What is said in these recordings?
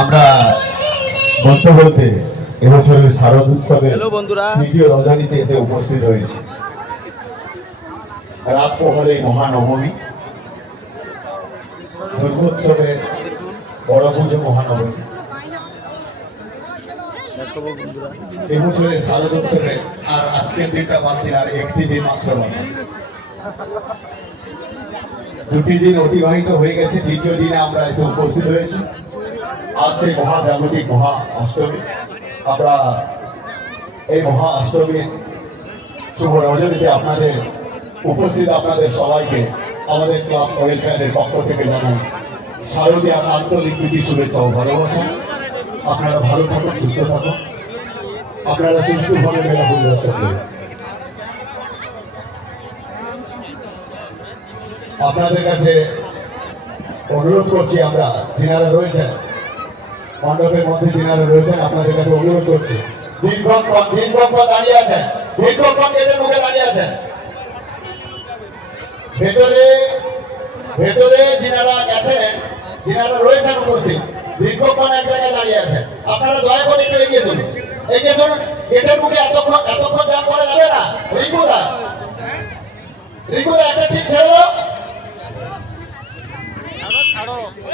আমরা বলতে বলতে এবছরের শারদ উৎসবে হ্যালো বন্ধুরা। দ্বিতীয় রজনীতে এসে উপস্থিত হয়েছে। রাত পোহরে মহানবমী। দুর্গোৎসবের বড় পুজো মহানবমী। এবছরের শারদ উৎসবে আর আজকের দিনটা বাদ দিন আর একটি দিন মাত্র দুটি দিন অতিবাহিত হয়ে গেছে, তৃতীয় দিনে আমরা এসে উপস্থিত হয়েছি। আজ সেই মহাজাগতিক মহা অষ্টমী। আমরা এই মহা অষ্টমীর শুভ রজনীতে আপনাদের উপস্থিত, আপনাদের সবাইকে, আমাদের ক্লাব ওয়েলফেয়ারের পক্ষ থেকে জানাই শারদীয়ার আন্তরিক প্রীতি, শুভেচ্ছা ও ভালোবাসা। আপনারা ভালো থাকুন, সুস্থ থাকুন। আপনারা সুষ্ঠুভাবে মেলা পরিদর্শন করুন আপনাদের কাছে অনুরোধ করছি আমরা, যিনারা রয়েছেন, মণ্ডপের মধ্যে যিনারা রয়েছেন, আপনাদের কাছে অনুরোধ করছি। এক জায়গায় দাঁড়িয়ে আপনারা দয়া করে মুখে এতক্ষণ এতক্ষণ করা যাবে না? রিঙ্কুদা রিঙ্কুদা একটা ঠিক ছেড়ে দাও এগিয়ে যেতে দিন এগিয়ে যেতে দিন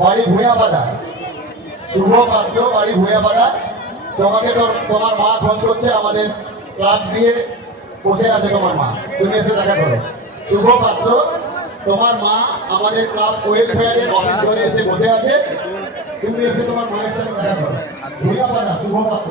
বাড়ি ভূয়া পাতা শুভ পাত্র, বাড়ি ভূয়া পাতা তোমাকে তোর, তোমার মা খোঁজ করছে আমাদের ক্লাব দিয়ে বসে আছে তোমার মা। তুমি এসে দেখা করো। শুভ পাত্র, তোমার মা আমাদের ক্লাব ওয়েলফেয়ারের অফিস ধরে এসে বসে আছে। তুমি এসে তোমার মায়ের সাথে দেখা করো। ভূয়া পাতা শুভ পাত্র।